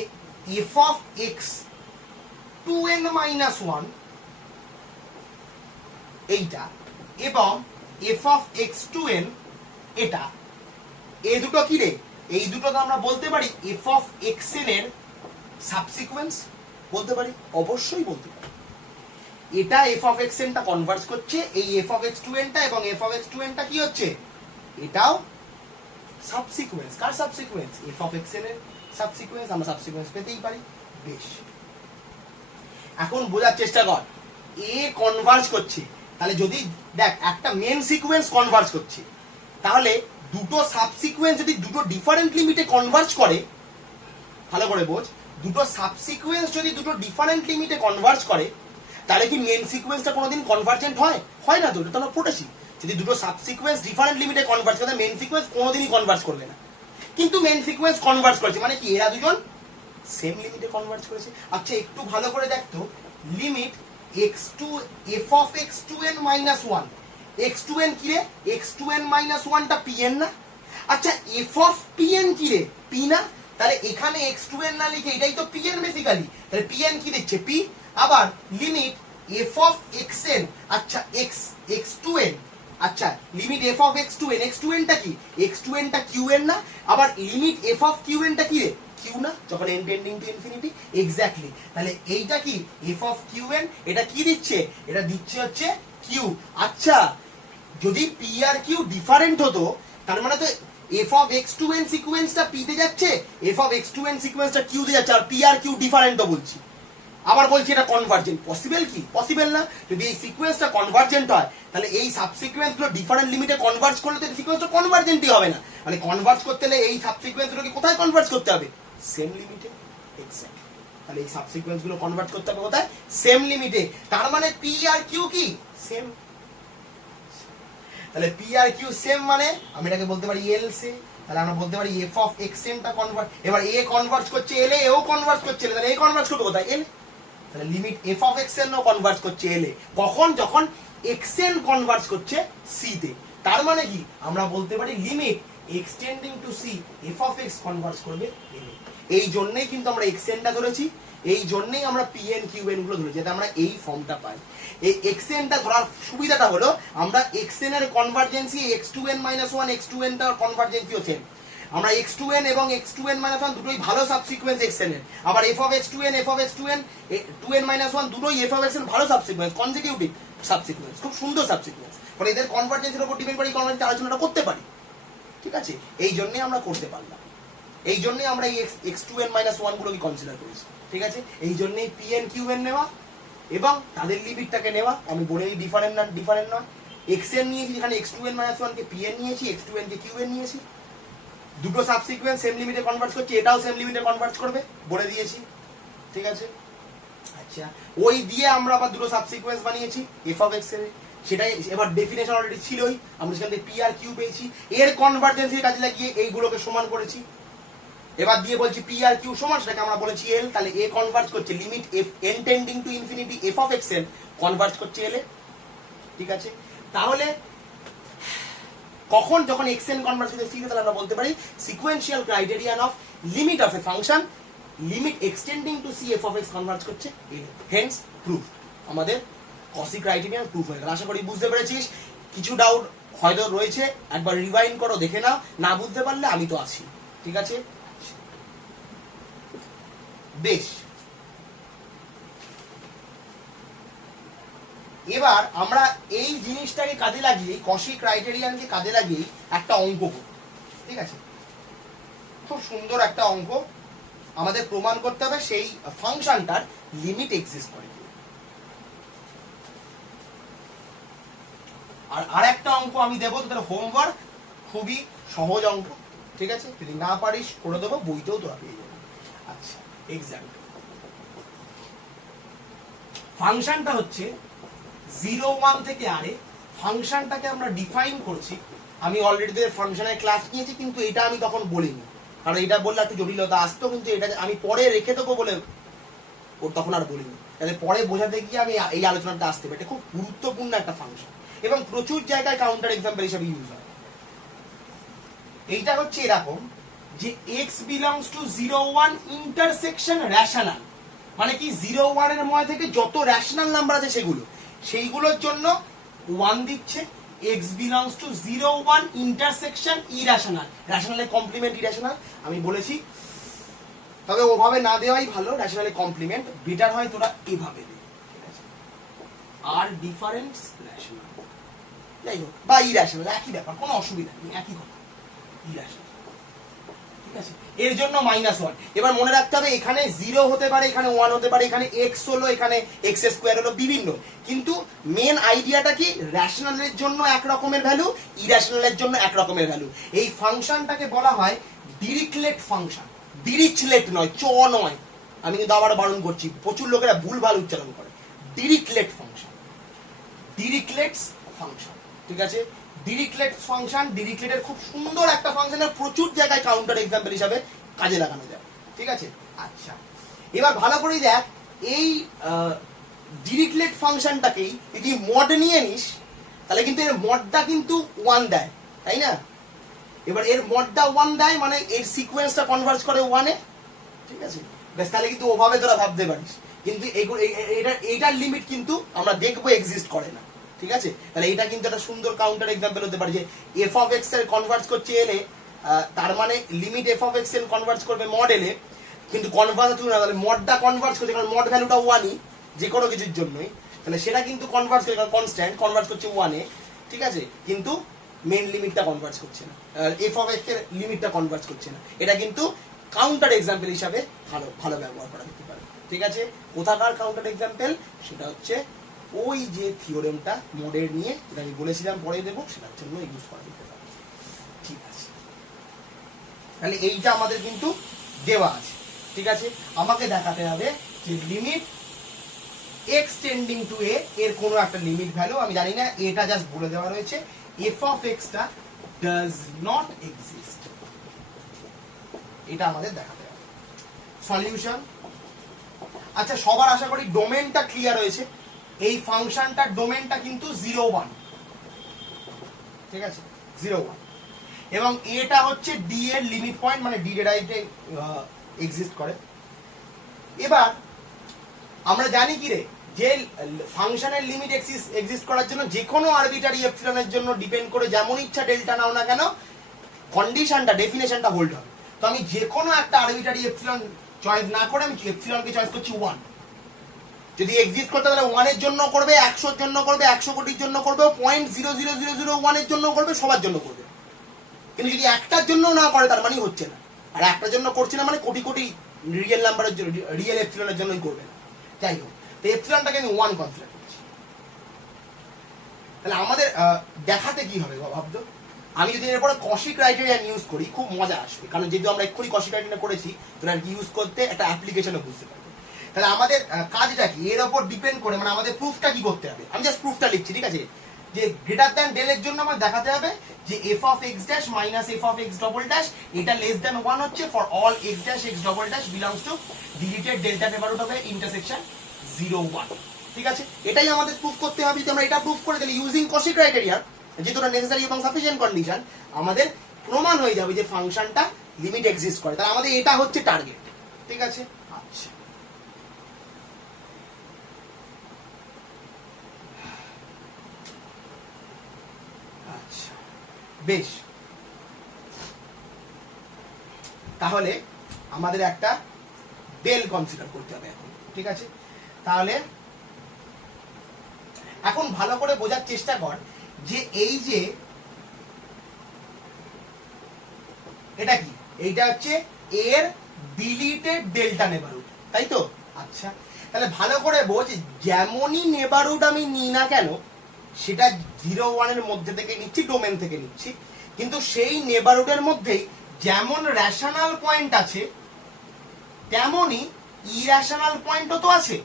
f of x 2n minus 1 এইটা এবং f of x2n এটা, এই দুটো কি রে? এই দুটো তো আমরা বলতে পারি f of xn এর সাবসিকোয়েন্স, বলতে পারি, অবশ্যই বলতে পারি। এটা f of xn টা কনভার্জ করছে এই f of x2n টা, এবং f of x2n টা কি হচ্ছে? এটাও সাবসিকোয়েন্স। কার সাবসিকোয়েন্স? f of xn এর সাবসিকোয়েন্স। আমরা সাবসিকোয়েন্স পেতেই পারি। বেশ, এখন বোঝার চেষ্টা কর, এ কনভার্জ করছে, তাহলে যদি দেখ একটা মেন সিকোয়েন্স কনভার্জ করছে, তাহলে দুটো সাবসিকোয়েন্স যদি দুটো ডিফারেন্ট লিমিটে কনভার্জ করে, ভালো করে বোঝ, দুটো সাবসিকোয়েন্স যদি দুটো ডিফারেন্ট লিমিটে কনভার্জ করে, তাহলে কি মেন সিকোয়েন্সটা কোনোদিন কনভার্জেন্ট হয়? হয় না তো, এটা তো আমরা পড়েছি। যদি দুটো সাবসিকোয়েন্স ডিফারেন্ট লিমিটে কনভার্জ করে, মেন সিকোয়েন্স কোনোদিনই কনভার্জ করবে না। কিন্তু মেন সিকোয়েন্স কনভার্জ করেছে মানে কি? এরা দুজন সেম লিমিটে কনভার্জ করেছে। আচ্ছা একটু ভালো করে দেখতো, limit x2 f of x2n minus 1, x2n কি রে? x2n minus 1 টা pn না? আচ্ছা f of pn কি রে? p না? তাহলে এখানে x2n না লিখে এটাই তো pn বেসিক্যালি, তাহলে pn কি দিচ্ছে? p। আবার লিমিট f of xn, আচ্ছা x2n, আচ্ছা limit f of x2n, x2n টা কি? x2n টা qn না? আবার লিমিট f of qn টা কি রে? q না, যখন n trending to infinity. Exactly, তাহলে এইটা কি f of qn, এটা কি দিচ্ছে? এটা দিচ্ছে হচ্ছে q। আচ্ছা যদি p আর q ডিফারেন্ট হতো, তার মানে তো f of x2n সিকোয়েন্সটা p তে যাচ্ছে, f of x2n সিকোয়েন্সটা q তে যাচ্ছে, আর p আর q ডিফারেন্ট তো বলছি। আবার বলছি এটা কনভার্জেন্ট, পসিবল কি? পসিবল না। যদি এই সিকোয়েন্সটা কনভার্জেন্ট হয়, তাহলে এই সাবসিকোয়েন্স গুলো ডিফারেন্ট লিমিটে কনভার্জ করলে তো এই সিকোয়েন্সটা কনভার্জেন্টই হবে না। মানে কনভার্জ করতে হলে এই সাবসিকোয়েন্স গুলোকে কোথায় কনভার্জ করতে হবে? সেম লিমিটে। এক্স্যাক্টলি, তাহলে এই সাবসিকোয়েন্স গুলো কনভার্ট করতে হবে কোথায়? সেম লিমিটে। তার মানে পি আর কিউ কি সেম, তাহলে পি আর কিউ সেম মানে আমি এটাকে বলতে পারি এল সি। তাহলে আমরা বলতে পারি এফ অফ এক্সএন টা কনভার্ট, এবার এ কনভার্ট করছে এল এ, এও কনভার্ট করছে এল, তাহলে এ কনভার্ট করবে কোথায়? এল। তাহলে লিমিট এফ অফ এক্সএন ও কনভার্ট করছে এল এ, কখন? যখন এক্সএন কনভার্ট করছে সি তে। তার মানে কি আমরা বলতে পারি limit extending to C F of x convert করবে এল এ। এই জন্যই কিন্তু আমরা এক্সএনটা ধরেছি, এই জন্যই আমরা পিএন কিউএন গুলো ধরেছি, যাতে আমরা এই ফর্মটা পাই। এই এক্সএনটা ধরার সুবিধাটা হলো আমরা এক্সএন এর কনভার্জেন্সি x2n - 1 x2n টার কনভার্জেন্সিও সেম। আমরা x2n এবং x2n - 1 দুটোই ভালো সাবসিকোয়েন্স xn এর। আবার f of x2n f of x2n 2n - 1 দুটোই f of xn ভালো সাবসিকোয়েন্স, কনজিকিউটিভ সাবসিকোয়েন্স, খুব সুন্দর সাবসিকোয়েন্স। মানে এদের কনভার্জেন্সের উপর ডিপেন্ড করে এই কনভার্জেন্স আলোচনাটা করতে পারি। ঠিক আছে, এই জন্যই আমরা করতে পারলাম, এই জন্যই আমরা এই x2n - 1 গুলোকে কনসিডার করেছি। ঠিক আছে, এই জন্যই pn qn নেওয়া এবং তাদের লিমিটটাকে নেওয়া। আমি বলেই ডিফারেন্ট না, ডিফারেন্ট নয়। xn নিয়েছি, যেখানে x2n - 1 কে pn নিয়েছি, x2n কে qn নিয়েছি। দুটো সাবসিকোয়েন্স সেম লিমিটে কনভার্ট করছে, এটাও সেম লিমিটে কনভার্ট করবে, বলে দিয়েছি। ঠিক আছে, আচ্ছা ওই দিয়ে আমরা আবার দুটো সাবসিকোয়েন্স বানিয়েছি f of x এর। সেটাই এবার ডেফিনেশন অলরেডি ছিলই, আমরা সেখান থেকে পি আর কিউ পেয়েছি, এর কনভার্জেন্সের কাজে লাগিয়ে এইগুলোকে সমান করেছি। এবার দিয়ে বলছি পি আর কিউ সমান, সেটাকে আমরা বলেছি এল, তাহলে এ কনভার্জ করছে limit f n tending to infinity f of x n converge করছে এল এ, ঠিক আছে। তাহলে কখন যখন এক্স এন কনভার্জ করছে সি, তাহলে আমরা বলতে পারি sequential criterion of limit of a function limit extending to C F of x converge করছে এল এ, হেন্স প্রুফ, আমাদের কসি ক্রাইটেরিয়ান প্রুফ হয়ে গেল। আশা করি বুঝতে পেরেছিস। কিছু ডাউট হয়তো রয়েছে, একবার রিভাইন্ড করো, দেখে নাও, না বুঝতে পারলে আমি তো আছি, ঠিক আছে। বেশ, এবার আমরা এই জিনিসটাকে কাজে লাগিয়ে, কসি ক্রাইটেরিয়ানকে কাজে লাগিয়ে একটা অঙ্ক করব, ঠিক আছে। খুব সুন্দর একটা অঙ্ক, আমাদের প্রমাণ করতে হবে সেই ফাংশনটার লিমিট এক্সিস্ট করে। আর আরেকটা অঙ্ক আমি দেবো তোদের হোমওয়ার্ক, খুবই সহজ অঙ্ক, ঠিক আছে। যদি না পারিস করে দেবো, বইতেও তোরা পেয়ে যাবে। আচ্ছা, এক্সাম্পল, ফাংশনটা হচ্ছে 0 1 থেকে আরে, ফাংশনটাকে আমরা ডিফাইন করছি। আমি অলরেডি তোদের ফাংশনের ক্লাস নিয়েছি, কিন্তু এটা আমি তখন বলিনি, কারণ এটা বললে একটু জটিলতা আসতো, কিন্তু এটা আমি পরে রেখে দেবো বলে ওর তখন আর বলিনি, তাহলে পরে বোঝাতে গিয়ে আমি এই আলোচনাটা আসতে পারি। এটা খুব গুরুত্বপূর্ণ একটা ফাংশন এবং প্রচুর জায়গায় কাউন্টার এক্সাম্পল হিসেবে ইউজ হয়। এইটা হচ্ছে এরকম যে x belongs to 0 1 intersection rational, মানে কি 0 1 এর মধ্যে থেকে যত রেশনাল নাম্বার আছে সেইগুলোর জন্য 1 দিচ্ছে। x belongs to 0 1 intersection irrational, রেশনালের কমপ্লিমেন্ট ইরেশনাল আমি বলেছি, তবে ওভাবে না দেওয়াই ভালো, রেশনালের কমপ্লিমেন্ট বেটার হয়, তোরা এভাবে দে, ঠিক আছে। আর ডিফারেন্স রেশনাল, যাই হোক, বা ইরেশনাল, একই ব্যাপার, কোনো অসুবিধা নেই, একই কথা, ইরেশনাল, ঠিক আছে। এর জন্য -1। এবার মনে রাখতে হবে এখানে 0 হতে পারে, এখানে 1 হতে পারে, এখানে x হলো, এখানে x স্কয়ার হলো, বিভিন্ন, কিন্তু মেন আইডিয়াটা কি, রেশনালের জন্য এক রকমের ভ্যালু, ইরেশনালের জন্য এক রকমের ভ্যালু। এই ফাংশনটাকে বলা হয় ডিরিচলেট ফাংশন, ডিরিচলেট নয়, চ নয়, আমি কিন্তু আবার বারণ করছি, প্রচুর লোকেরা ভুলভাল উচ্চারণ করে, ডিরিচলেট ফাংশন, ডিরিচলেটস ফাংশন, ঠিক আছে। ডিরিচলেট ফাংশন, ডিরিচলেটের খুব সুন্দর একটা ফাংশন, প্রচুর জায়গায় কাউন্টার এক্সাম্পল হিসাবে কাজে লাগানো যায়, ঠিক আছে। আচ্ছা, এবার ভালো করে দেখ, এই ডিরিচলেট ফাংশনটাকেই যদি মড নিয়ে নিস, তাহলে কিন্তু এর মডটা কিন্তু 1 দেয়, তাই না। এবার এর মডটা 1 দেয়, মানে এর সিকোয়েন্সটা কনভার্জ করে 1 এ, ঠিক আছে। বেশ, তাহলে কিন্তু ওভাবে তোরা ভাবতে পারিস, কিন্তু এইটার লিমিট কিন্তু আমরা দেখবো এক্সিস্ট করে না, ঠিক আছে। তাহলে এটা কিন্তু একটা সুন্দর কাউন্টার এক্সাম্পল হতে পারে যে এফ অফ এক্স এর কনভার্জ করছে এল এ, তার মানে লিমিট এফ অফ এক্স এর কনভার্জ করবে মড এল এ, কিন্তু কনভার্জ হচ্ছে না, তাহলে মডটা কনভার্জ করছে, কারণ মড ভ্যালুটা 1ই যে কোনো কিছুর জন্যই, তাহলে সেটা কিন্তু কনভার্জ করে, কারণ কনস্ট্যান্ট কনভার্জ করছে 1 এ, ঠিক আছে, কিন্তু মেন লিমিটটা কনভার্জ করছে না, এফ অফ এক্স এর লিমিটটা কনভার্জ করছে না। এটা কিন্তু কাউন্টার এক্সাম্পল হিসাবে ভালো ব্যবহার করা যেতে পারে, ঠিক আছে। কোথাকার কাউন্টার এক্সাম্পল, সেটা হচ্ছে ওই যে থিওরেমটা মডের নিয়ে, যেটা আমি বলেছিলাম পরে দেবো, সেটার জন্য ইউজ করা যেতে পারে, ঠিক আছে। তাহলে এইটা আমাদের কিন্তু দেওয়া আছে, ঠিক আছে। আমাকে দেখাতে হবে যে লিমিট এক্স টেন্ডিং টু এ এর কোনো একটা লিমিট ভ্যালু, আমি জানি না, এটা জাস্ট বলে দেওয়া রয়েছে, F of extra does not exist, এটা আমাদের দেখাতে হবে। সলিউশন, আচ্ছা, সবার আশা করি ডোমেনটা ক্লিয়ার হয়েছে। এই ফাংশনটার ডোমেনটা কিন্তু 0 1, ঠিক আছে, 0 1, এবং এটা হচ্ছে ডি এর লিমিট পয়েন্ট, মানে ডি ডেরাইভে এক্সিস্ট করে। এবার আমরা জানি কি রে, যে ফাংশনের লিমিট এক্সিস্ট করার জন্য যে কোনো আরবিটারি এপসিলনের জন্য ডিপেন্ড করে যেমন ইচ্ছা ডেল্টা নাও না কেন, কন্ডিশনটা, ডেফিনেশনটা হোল্ড হবে। তো আমি যে কোনো একটা আরবিটারি এপসিলন চয়েস না করে আমি এপসিলনকে চয়েস করছি 1। যদি এক্সিস্ট করতে, তাহলে 1 এর জন্য করবে, 100 এর জন্য করবে, 100 কোটির জন্য করবে, 0.00001 এর জন্য করবে, সবার জন্য করবে। কিন্তু যদি একটার জন্য না করে, তার মানে হচ্ছে না। আর একটার জন্য করছে না মানে কোটি কোটি রিয়েল নাম্বারের জন্য, রিয়েল এপসিলনের জন্যই করবে না। যাই হোক, তো এপসিলনটাকে আমি 1 কনসিডার করছি। তাহলে আমাদের দেখাতে কি হবে ভাবতো, আমি যদি এরপরে কসি ক্রাইটেরিয়া ইউজ করি, খুব মজা আসবে, কারণ যেহেতু আমরা এক্ষুনি কসি ক্রাইটেরিয়া করেছি, তোরা আর কি ইউজ করতে একটা অ্যাপ্লিকেশনও বুঝতে পারবে। তাহলে আমাদের কাজটা কি, এর উপর ডিপেন্ড করে, মানে আমাদের প্রুফটা কি করতে হবে, আমি জাস্ট প্রুফটা লিখছি, ঠিক আছে। যে গ্রেটার দ্যান ডেল এর জন্য আমার দেখাতে হবে যে F of X dash minus F of X double dash এটা লেস দ্যান 1 হচ্ছে for all x dash x double dash belongs to deleted delta neighbourhood হবে ইন্টারসেকশন 0 1। ঠিক আছে, এটাই আমাদের প্রুফ করতে হবে। যদি আমরা এটা প্রুফ করে দিলে ইউজিং কশি ক্রাইটেরিয়া, যেহেতু এটা নেসেসারি এবং সাফিসিয়েন্ট কন্ডিশন, আমাদের প্রমাণ হয়ে যাবে যে ফাংশনটা লিমিট এক্সিস্ট করে। তাহলে আমাদের এটা হচ্ছে টার্গেট। ঠিক আছে, আচ্ছা আচ্ছা বেশ, তাহলে আমাদের একটা ডেল কনসিডার করতে হবে এখন। ঠিক আছে, তাহলে এখন ভালো করে বোঝার চেষ্টা কর যে এই যে এটা কি, এইটা হচ্ছে এর ডিলিটেড ডেল্টা নেবারহুড, তাই তো? আচ্ছা, তাহলে ভালো করে বোঝ, যেমনই নেবারহুড আমি নিই না কেন সেটা 0 1 এর মধ্যে থেকে নিচ্ছি, ডোমেন থেকে নিচ্ছি, কিন্তু সেই নেবারহুডের মধ্যেই যেমন রেশনাল পয়েন্ট আছে তেমনই ইরেশনাল পয়েন্টও তো আছে।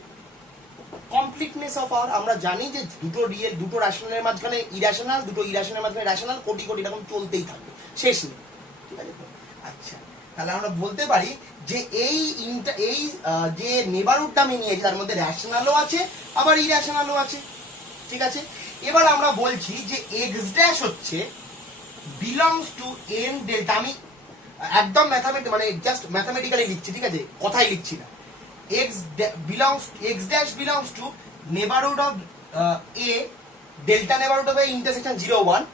কমপ্লিটনেস অফ আওয়ার, আমরা জানি যে দুটো রিয়েল, দুটো রেশনালের মাঝখানে ইরেশনাল, দুটো ইরেশনালের মাঝখানে রেশনাল, কোটি কোটি এরকম চলতেই থাকবে, শেষ নেই। ঠিক আছে তো? আচ্ছা, তাহলে আমরা বলতে পারি যে এই যে নেবারহুডটা আমি নিয়েছি তার মধ্যে রেশনালও আছে আবার ইরেশনালও আছে। ঠিক আছে, এবার আমরা বলছি যে এক্স ড্যাশ হচ্ছে বিলংস টু এন ডেল্টা, আমি একদম মানে জাস্ট ম্যাথামেটিক্যালি লিখছি, ঠিক আছে, কথাই লিখছি না। x dash belongs to neighborhood of a delta neighborhood of a intersection 0 1,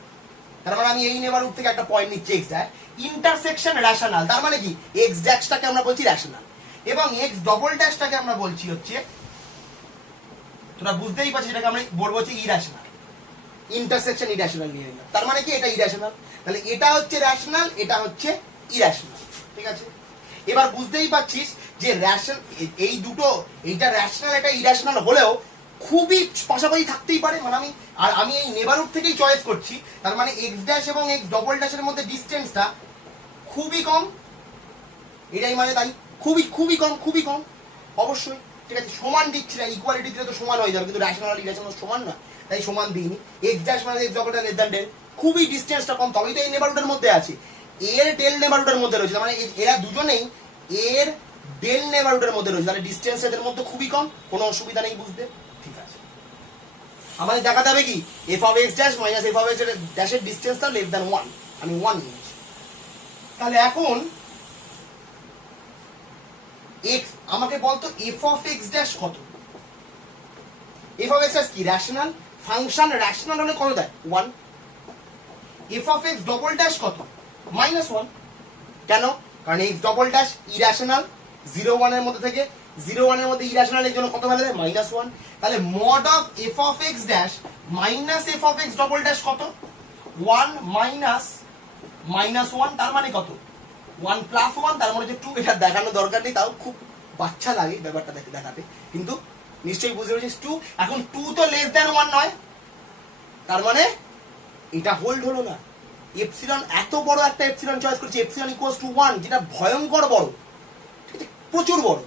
তার মানে আমি এই নেবারহুড থেকে একটা পয়েন্ট নিচ্ছি x dash, ইন্টারসেকশন রেশনাল, তার মানে কি x ড্যাশটাকে আমরা বলছি রেশনাল এবং x ডবল ড্যাশটাকে আমরা বলছি হচ্ছে, তোরা বুঝতেই পারছিস এটাকে আমরা বলবো হচ্ছে ইরেশনাল, ইন্টারসেকশন ইরেশনাল নিয়ে নিলাম, তার মানে কি এটা ইরেশনাল। তাহলে এটা হচ্ছে রেশনাল, এটা হচ্ছে ইরেশনাল। ঠিক আছে, এবার বুঝতেই পারছিস যে এই দুটো, এইটা রেশনাল এটা ইরেশনাল হলেও খুবই পাশাপাশি থাকতেই পারে। মানে আমি এই নেবারহুড থেকেই চয়েস করছি, তার মানে এক্স ড্যাশ এবং এক্স ডবল ড্যাশের মধ্যে ডিস্টেন্সটা খুবই কম, এটাই মানে তাই খুবই খুবই কম, খুবই কম অবশ্যই। ঠিক আছে, সমান দিচ্ছি না, ইকুয়ালিটি দিলে তো সমান হয়ে যাবে, কিন্তু রেশনাল ইরেশনাল সমান না, তাই সমান দিইনি। এক্স ড্যাশ মানে x double dash less than ডেল, খুবই ডিস্টেন্সটা কম, তবেই তো এই নেবারহুডের মধ্যে আছে, এর ডেল নেবারহুডের মধ্যে রয়েছে, মানে এরা দুজনেই এর ডেল নেবারহুডের মধ্যে রয়েছে, তাহলে ডিসটেন্স এদের মধ্যে খুবই কম, কোনো অসুবিধা নেই বুঝতে। ঠিক আছে, আমাদের দেখাতে হবে কি F of X dash minus F of x ড্যাশের ডিসটেন্সটা লেস দ্যান 1, আমি 1 নিয়েছি। তাহলে এখন এক্স আমাকে বলতো এফ অফ এক্স ড্যাশ কত? এফ অফ এক্স ড্যাশ কি রেশনাল ফাংশন, রেশনাল হলে কত দেয় 1। F of X double dash কত? -1। কেন? কারণ এক্স ডবল ড্যাশ ইরেশনাল, 0 1 এর মধ্যে থেকে 0 1 এর মধ্যে ইরেশনাল, এর জন্য কত ভ্যালু দেয়? -1। তাহলে mod of F of X dash minus F of X double dash কত? 1 মাইনাস -1, তার মানে কত? 1 প্লাস 1, তার মানে হচ্ছে 2। এটা দেখানোর দরকার নেই, তাও খুব বাচ্চা লাগে ব্যাপারটা দেখাতে, কিন্তু নিশ্চয়ই বুঝতে পেরেছিস 2। এখন 2 তো লেস দ্যান 1 নয়, তার মানে এটা হোল্ড হলো না। এপসিলন, এত বড় একটা এপসিলন চয়েস করছি, এপসিলন ইকুয়ালস টু 1, যেটা ভয়ঙ্কর বড়, ঠিক আছে, প্রচুর বড়,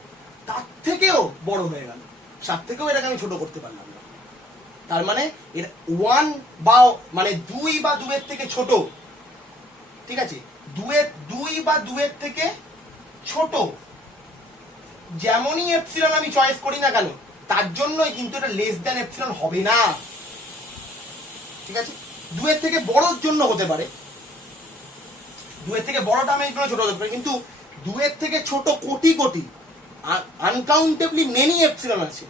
তার থেকেও বড় হয়ে গেল, তার থেকেও এটাকে আমি ছোট করতে পারলাম না। তার মানে এর 1 বা মানে 2 বা 2 এর থেকে ছোট, ঠিক আছে, 2 বা 2 এর থেকে ছোট যেমনই এপসিলন আমি চয়েস করি না কেন, তার জন্যই কিন্তু এটা লেস দ্যান এপসিলন হবে না। ঠিক আছে, 2 এর থেকে বড়র জন্য হতে পারে, 2 এর থেকে বড়টা আমি এগুলো ছোট হতে পারে, কিন্তু 2 এর থেকে ছোট কোটি কোটি আনকাউন্টেবলি মেনি এপসিলন আছে,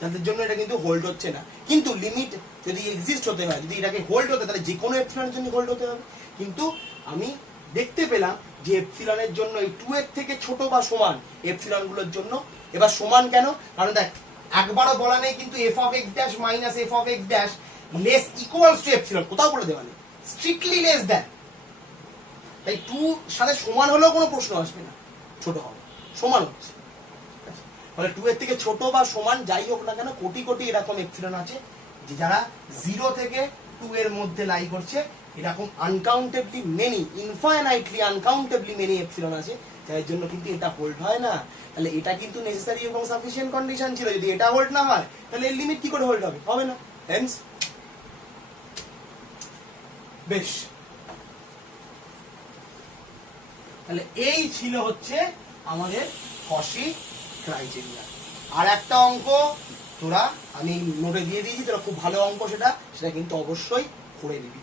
যাদের জন্য এটা কিন্তু হোল্ড হচ্ছে না। কিন্তু লিমিট যদি এক্সিস্ট হতে হয়, যদি এটাকে হোল্ড হতে, তাহলে যে কোনো এপসিলনের জন্য হোল্ড হতে হবে। কিন্তু আমি দেখতে পেলাম যে এপসিলনের জন্য এই 2 এর থেকে ছোট বা সমান এপসিলন গুলোর জন্য। এবার সমান কেন? কারণ দেখ, একবারও বলা নেই কিন্তু F of X dash minus F of X dash less equals to epsilon, কোথাও বলে দেওয়া নেই, স্ট্রিক্টলি লেস দ্যান। তাই 2 সাথে সমান হলেও কোনো প্রশ্ন আসবে না, ছোট হবে, সমান হচ্ছে। তাহলে 2 এর থেকে ছোট বা সমান যাই হোক না কেন, কোটি কোটি এরকম এপসিলন আছে যে যারা 0 থেকে 2 এর মধ্যে লাই করছে, এরকম আনকাউন্টেবলি মেনি, ইনফাইনাইটলি আনকাউন্টেবলি মেনি এপসিলন আছে, যার জন্য কিন্তু এটা হোল্ড হয় না। তাহলে এটা কিন্তু নেসেসারি এবং সাফিসিয়েন্ট কন্ডিশন ছিল, যদি এটা হোল্ড না হয় তাহলে এর লিমিট কি করে হোল্ড হবে? হবে না। হেন্স বেশ, তাহলে এই ছিল হচ্ছে আমাদের কশি ক্রাইটেরিয়া। আর একটা অঙ্ক তোরা আমি নোটে দিয়ে দিয়েছি, তোরা খুব ভালো অঙ্ক, সেটা কিন্তু অবশ্যই করে নিবি।